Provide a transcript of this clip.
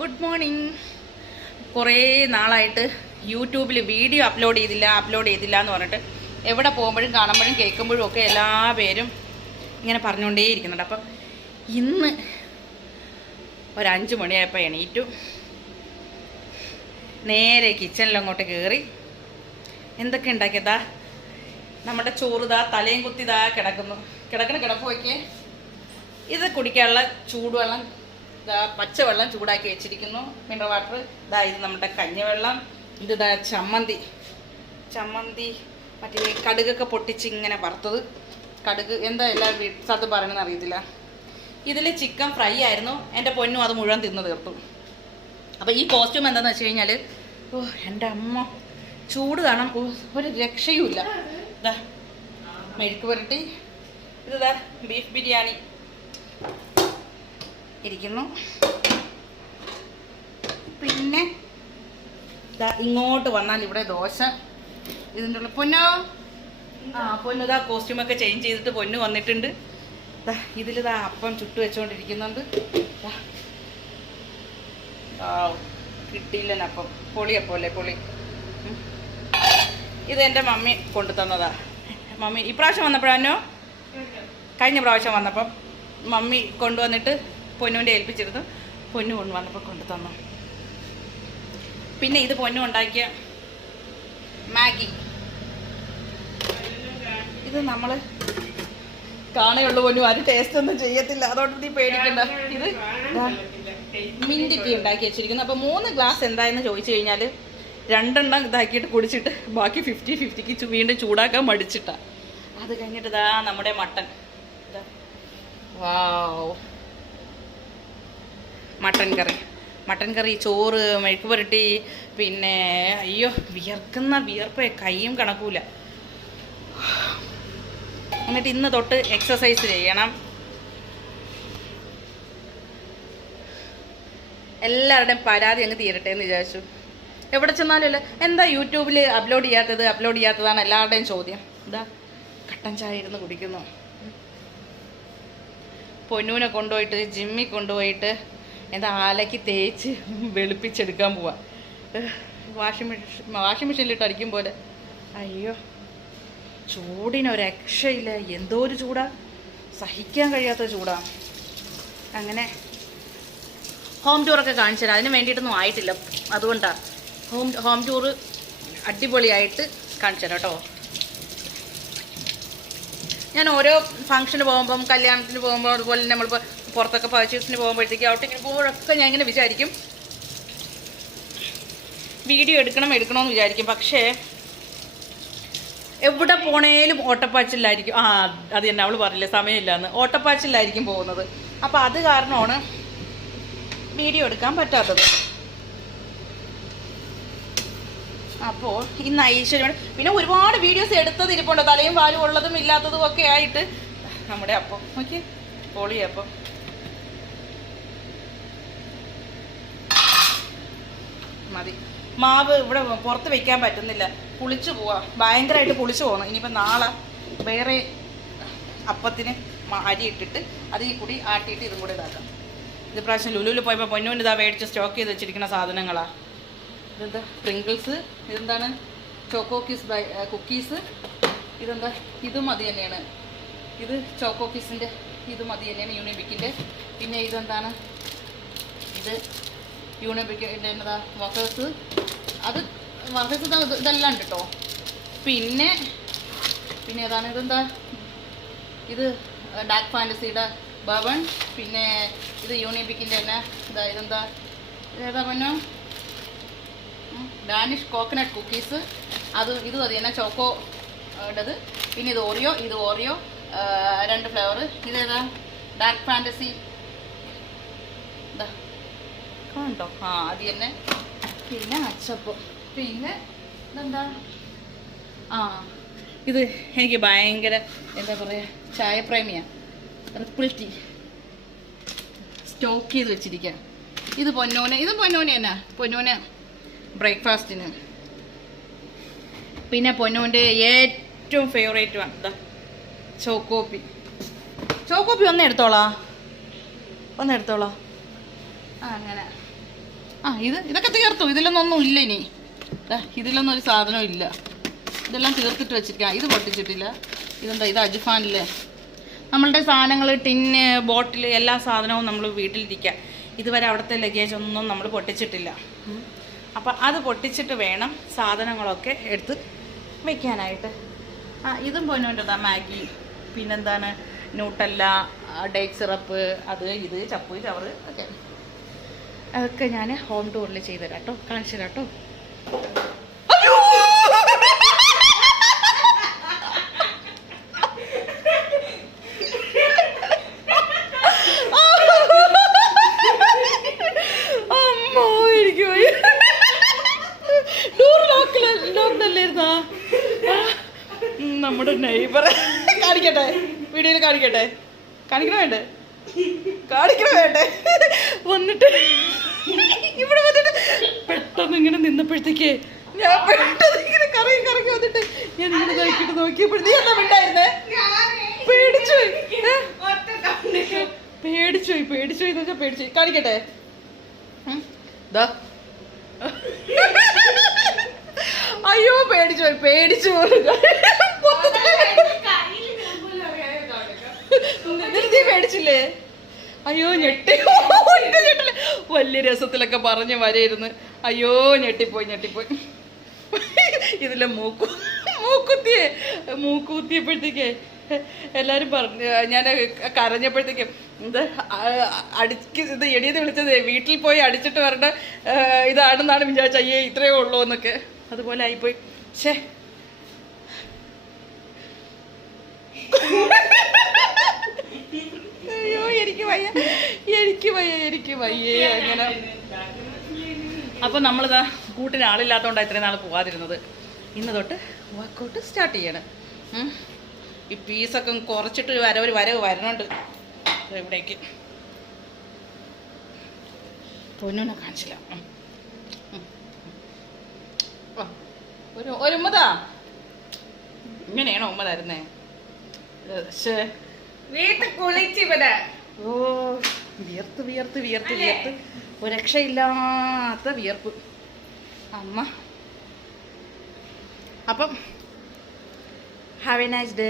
Good morning. കുറേ നാളായിട്ട് യൂട്യൂബിൽ വീഡിയോ അപ്ലോഡ് ചെയ്തില്ല അപ്ലോഡ് ചെയ്തില്ല എന്ന് പറഞ്ഞിട്ട് എവിടെ പോകുമ്പോഴും കാണുമ്പോഴും കേൾക്കുമ്പോഴും ഒക്കെ എല്ലാ പേരും ഇങ്ങനെ പറഞ്ഞുകൊണ്ടേ ഇരിക്കുന്നുണ്ട്. അപ്പം ഇന്ന് ഒരഞ്ച് മണിയായപ്പോൾ എണീറ്റു. നേരെ കിച്ചണിലങ്ങോട്ട് കയറി എന്തൊക്കെ ഉണ്ടാക്കിയതാ? നമ്മുടെ ചോറുതാ തലയും കുത്തി ദാ കിടക്കുന്നു. കിടക്കണ കിടപ്പ് വയ്ക്കേ ഇത് കുടിക്കാനുള്ള ചൂടുവെള്ളം പച്ചവെള്ളം ചൂടാക്കി വെച്ചിരിക്കുന്നു. മിനറൽ വാട്ടർ ഇതാ ഇത് നമ്മുടെ കഞ്ഞിവെള്ളം. ഇത് ഇതാ ചമ്മന്തി. ചമ്മന്തി മറ്റേ കടുകൊക്കെ പൊട്ടിച്ച് ഇങ്ങനെ വറുത്തത്. കടുക് എന്താ എല്ലാ വീ- സ്ഥലത്ത് പറയണമെന്ന് അറിയത്തില്ല. ഇതിൽ ചിക്കൻ ഫ്രൈ ആയിരുന്നു. എന്റെ പൊന്നും അത് മുഴുവൻ തിന്ന് തീർത്തു. അപ്പോൾ ഈ കോസ്റ്റ്യൂം എന്താണെന്ന് വെച്ച് കഴിഞ്ഞാൽ ഓ എന്റെ അമ്മ. ചൂട് കാണാൻ ഒരു രക്ഷയുമില്ല ഇതാ മെഴുക്ക് പുരട്ടി. ഇതാ ബീഫ് ബിരിയാണി. ഇരിക്കുന്നു. പിന്നെ ഇങ്ങോട്ട് വന്നാൽ ഇവിടെ ദോശ ഇതിന്റെ ഉള്ളിൽ പൊന്നോ? ആ പൊന്നു ഇതാ കോസ്റ്റ്യൂമൊക്കെ ചേഞ്ച് ചെയ്തിട്ട് പൊന്നു വന്നിട്ടുണ്ട്. ഇതിലിതാ അപ്പം ചുട്ടു വെച്ചുകൊണ്ടിരിക്കുന്നുണ്ട് ദാ. ആ കിട്ടിയില്ല അപ്പം. പൊളിയപ്പം അല്ലേ പൊളി? ഇത് എന്റെ മമ്മി കൊണ്ടു തന്നതാ മമ്മി ഇപ്രാവശ്യം വന്നപ്പോഴാനോ കഴിഞ്ഞ പ്രാവശ്യം വന്നപ്പം മമ്മി കൊണ്ടുവന്നിട്ട് പൊന്നുവിന്റെ ഏൽപ്പിച്ചിരുന്നു. പൊന്നു കൊണ്ടുവന്നപ്പോൾ കൊണ്ടു തന്നു. പിന്നെ ഇത് പൊന്നു ഉണ്ടാക്കിയ മാഗി. ഇത് നമ്മൾ കാണുള്ളൂ പൊന്നു ആരും ടേസ്റ്റ് ഒന്നും ചെയ്യത്തില്ല. അതുകൊണ്ട് നീ പേടിക്കണ്ട. ഇത് ടീ ഉണ്ടാക്കി വെച്ചിരിക്കുന്നു. അപ്പോൾ മൂന്ന് ഗ്ലാസ് എന്തായെന്ന് ചോദിച്ചു കഴിഞ്ഞാൽ രണ്ടെണ്ണം ഇതാക്കിയിട്ട് കുടിച്ചിട്ട് ബാക്കി ഫിഫ്റ്റി ഫിഫ്റ്റിക്ക് വീണ്ടും ചൂടാക്കാൻ മടിച്ചിട്ടാ. അത് കഴിഞ്ഞിട്ട് ഇതാ നമ്മുടെ mutton. Wow mutton curry. Mutton curry ചോറ് മെഴുക്ക് പുരട്ടി പിന്നെ അയ്യോ വിയർക്കുന്ന വിയർപ്പ് കൈയും കണക്കൂല. എന്നിട്ട് ഇന്ന് തൊട്ട് എക്സസൈസ് ചെയ്യണം. എല്ലാവരുടെയും പരാതി അങ്ങ് തീരട്ടെ എന്ന് വിചാരിച്ചു. എവിടെ ചെന്നാലും അല്ല? എന്താ യൂട്യൂബിൽ അപ്ലോഡ് ചെയ്യാത്തത് അപ്ലോഡ് ചെയ്യാത്തതാണ് എല്ലാവരുടെയും ചോദ്യം. ഇതാ കട്ടൻ ചായ ഇരുന്ന് കുടിക്കുന്നു. പൊന്നൂനെ കൊണ്ടുപോയിട്ട് ജിമ്മിൽ കൊണ്ടുപോയിട്ട് എന്താ ആലയ്ക്ക് തേച്ച് വെളുപ്പിച്ചെടുക്കാൻ പോവാ. വാഷിംഗ് മെഷീൻ വാഷിംഗ് മെഷീനിലിട്ട് അടിക്കും പോലെ. അയ്യോ ചൂടിനൊരക്ഷയില്ല എന്തോ ഒരു ചൂടാ. സഹിക്കാൻ കഴിയാത്ത ചൂടാ. അങ്ങനെ ഹോം ടൂറൊക്കെ കാണിച്ചു തരാം. അതിന് വേണ്ടിയിട്ടൊന്നും ആയിട്ടില്ല. അതുകൊണ്ടാണ് ഹോം ഹോം ടൂറ് അടിപൊളിയായിട്ട് കാണിച്ചു തരാം കേട്ടോ. ഞാൻ ഓരോ ഫംഗ്ഷന് പോകുമ്പം കല്യാണത്തിന് പോകുമ്പോൾ അതുപോലെ നമ്മളിപ്പോൾ പുറത്തൊക്കെ പർച്ചേസിന് പോകുമ്പോഴത്തേക്ക് ഔട്ടിങ്ങിന് പോകുമ്പോഴൊക്കെ ഞാൻ ഇങ്ങനെ വിചാരിക്കും. വീഡിയോ എടുക്കണം എടുക്കണമെന്ന് വിചാരിക്കും. പക്ഷേ എവിടെ പോണേലും ഓട്ടപ്പാച്ചിലായിരിക്കും. ആ അത് തന്നെ അവൾ പറഞ്ഞില്ലേ സമയമില്ലാന്ന്. ഓട്ടപ്പാച്ചിലായിരിക്കും പോകുന്നത്. അപ്പോൾ അത് കാരണമാണ് വീഡിയോ എടുക്കാൻ പറ്റാത്തത്. അപ്പോൾ ഇന്ന് ഐശ്വര്യം പിന്നെ ഒരുപാട് വീഡിയോസ് എടുത്തത് ഇരിപ്പുണ്ട്. തലയും വാലും ഉള്ളതും ഇല്ലാത്തതും ഒക്കെ ആയിട്ട്. നമ്മുടെ അപ്പം ഓക്കെ പൊളി മതി. മാവ് ഇവിടെ പുറത്ത് വെക്കാൻ പറ്റുന്നില്ല. പുളിച്ചു പോവാ. ഭയങ്കരമായിട്ട് പുളിച്ചു പോകണം ഇനിയിപ്പോൾ നാളെ വേറെ അപ്പത്തിന് അരി ഇട്ടിട്ട് അതിൽ കൂടി ആട്ടിയിട്ട് ഇതും കൂടി ഇതാക്കാം. ഇത് പ്രാവശ്യം ലുലുവിൽ പോയപ്പോൾ പൊന്നൂന് ഇതാ മേടിച്ച് സ്റ്റോക്ക് ചെയ്ത് വെച്ചിരിക്കുന്ന സാധനങ്ങളാണ് ഇതെന്താ? പ്രിങ്കിൾസ് ഇതെന്താണ്? ചോക്കോ കിസ് ബൈ കുക്കീസ് ഇതെന്താ? ഇത് മതി തന്നെയാണ്. ഇത് ചോക്കോ കിസിന്റെ ഇത് മതി തന്നെയാണ് യൂണിബിക്കിന്റെ പിന്നെ ഇതെന്താണ്? ഇത് എന്നതാ വഫേഴ്സ് അത് വഫേഴ്സ് ഇതെല്ലാം ഉണ്ട് പിന്നെ പിന്നെ ഏതാണ്? ഇതെന്താ? ഇത് ഡാർക്ക് ഫാന്റസിയുടെ ഭവൻ. പിന്നെ ഇത് യൂണിബിക്കിന്റെ തന്നെ ഇതാ ഇതെന്താ? ഏതാ പൊന്നോ ഡാനിഷ് കോക്കനട്ട് കുക്കീസ് അത് ഇത് മതി. തന്നെ ചോക്കോ ഉണ്ടത് പിന്നെ ഇത് ഓറിയോ ഇത് ഓറിയോ രണ്ട് ഫ്ലേവർ ഇതേതാ? ഡാർക്ക് ഫാന്റസി കണ്ടോ? ആ അത് തന്നെ പിന്നെ അച്ചപ്പം. പിന്നെ ഇതെന്താ? ആ ഇത് എനിക്ക് ഭയങ്കര എന്താ പറയുക ചായപ്രേമിയാണ് റിപ്പിൾ ടീ സ്റ്റോക്ക് ചെയ്ത് വെച്ചിരിക്കുക ഇത് പൊന്നോനെ ഇത് പൊന്നോനെ തന്നെ പൊന്നോനെ ബ്രേക്ക്ഫാസ്റ്റിന് പിന്നെ പൊന്നോന്റെ ഏറ്റവും ഫേവറേറ്റ് ഇതാ ചോക്കോപ്പി. ചോക്കോപ്പി ഒന്ന് എടുത്തോളാ ഒന്ന് എടുത്തോളാ അങ്ങനെ. ആ ഇത് ഇതൊക്കെ തീർത്തു. ഇതിലൊന്നൊന്നും ഇല്ല ഇനി. ഇതിലൊന്നും ഒരു സാധനവും ഇല്ല. ഇതെല്ലാം തീർത്തിട്ട് വെച്ചിരിക്കാം. ഇത് പൊട്ടിച്ചിട്ടില്ല. ഇതെന്താ ഇത് അജുഫാനില്ലേ? നമ്മളുടെ സാധനങ്ങൾ ടിന്ന് ബോട്ടിൽ എല്ലാ സാധനവും നമ്മൾ വീട്ടിലിരിക്കുക ഇതുവരെ അവിടുത്തെ ലഗേജ് ഒന്നും നമ്മൾ പൊട്ടിച്ചിട്ടില്ല. അപ്പം അത് പൊട്ടിച്ചിട്ട് വേണം സാധനങ്ങളൊക്കെ എടുത്ത് വെക്കാനായിട്ട്. ആ ഇതും പോയിട്ടാ മാഗി. പിന്നെന്താണ്? ന്യൂട്ടല്ല ഡേറ്റ് സിറപ്പ് അത് ഇത് ചപ്പു ചവറ് ഒക്കെ. അതൊക്കെ ഞാൻ ഹോം ടൂറിൽ ചെയ്തു തരാം കേട്ടോ കാണിച്ചു തരാം കേട്ടോ നമ്മുടെ നെയ്ബർ കാണിക്കട്ടെ? വീഡിയോയിൽ കാണിക്കട്ടെ? കാണിക്കണ വേണ്ടേ? കാണിക്കണ വേണ്ടേ വന്നിട്ട് ഇവിടെ വന്നിട്ട് പെട്ടെന്ന് ഇങ്ങനെ ഞാൻ പെട്ടെന്ന് ഇങ്ങനെ കറങ്ങി കറങ്ങി വന്നിട്ട് ഞാൻ ഇങ്ങനെ നോക്കിയിട്ട് നോക്കിയപ്പോഴത്തേ നീ എന്താ ഉണ്ടായിരുന്നേ പേടിച്ചു? പേടിച്ചു പേടിച്ചു എന്ന് വെച്ചാൽ പേടിച്ചു. കാണിക്കട്ടെ. ദാ. അയ്യോ പേടിച്ചു പോയി പേടിച്ചു പോയി നീ പേടിച്ചില്ലേ അയ്യോ ഞെട്ടി. വലിയ രസത്തിലൊക്കെ പറഞ്ഞു വരയിരുന്ന് അയ്യോ ഞെട്ടിപ്പോയി ഞെട്ടിപ്പോയി. ഇതിലെ മൂക്കു മൂക്കുത്തിയെ മൂക്കുത്തിയപ്പോഴത്തേക്കേ എല്ലാരും പറഞ്ഞു ഞാൻ കരഞ്ഞപ്പോഴത്തേക്കും എന്താ അടിക്ക് ഇത് എടിയത് വിളിച്ചത് വീട്ടിൽ പോയി അടിച്ചിട്ട് വരേണ്ട ഇതാണെന്നാണ് വിചാരിച്ച അയ്യേ ഇത്രയേ ഉള്ളൂ എന്നൊക്കെ. അതുപോലെ ആയിപ്പോയി. ഷേ അയ്യോ എനിക്ക് വയ്യ എനിക്ക് വയ്യ എനിക്ക് വയ്യേ അങ്ങനെ. അപ്പൊ നമ്മളിതാ കൂട്ടിന് ആളില്ലാത്തതുകൊണ്ടാണ് ഇത്രയും നാൾ പോവാതിരുന്നത്. ഇന്ന് തൊട്ട് വർക്കൗട്ട് സ്റ്റാർട്ട് ചെയ്യണം. ഈ പീസൊക്കെ കുറച്ചിട്ട് വരവ് വരവ് വരണുണ്ട്. ഇവിടേക്ക്. പൊന്നുനെ കാണിച്ചില്ല. ഒരു ഒരു ഉമ്മതാ. ഇങ്ങനെയാണോ ഉമ്മ തരുന്നേ? വീട്ടിൽ കുളിച്ചിവിടെ ഓ വിയർത്ത് വിയർത്ത് വിയർത്ത് വിയർത്ത്. ഒരു രക്ഷയില്ലാത്ത വിയർപ്പ്. അമ്മ. അപ്പം ഹാവ് എ നൈസ് ഡേ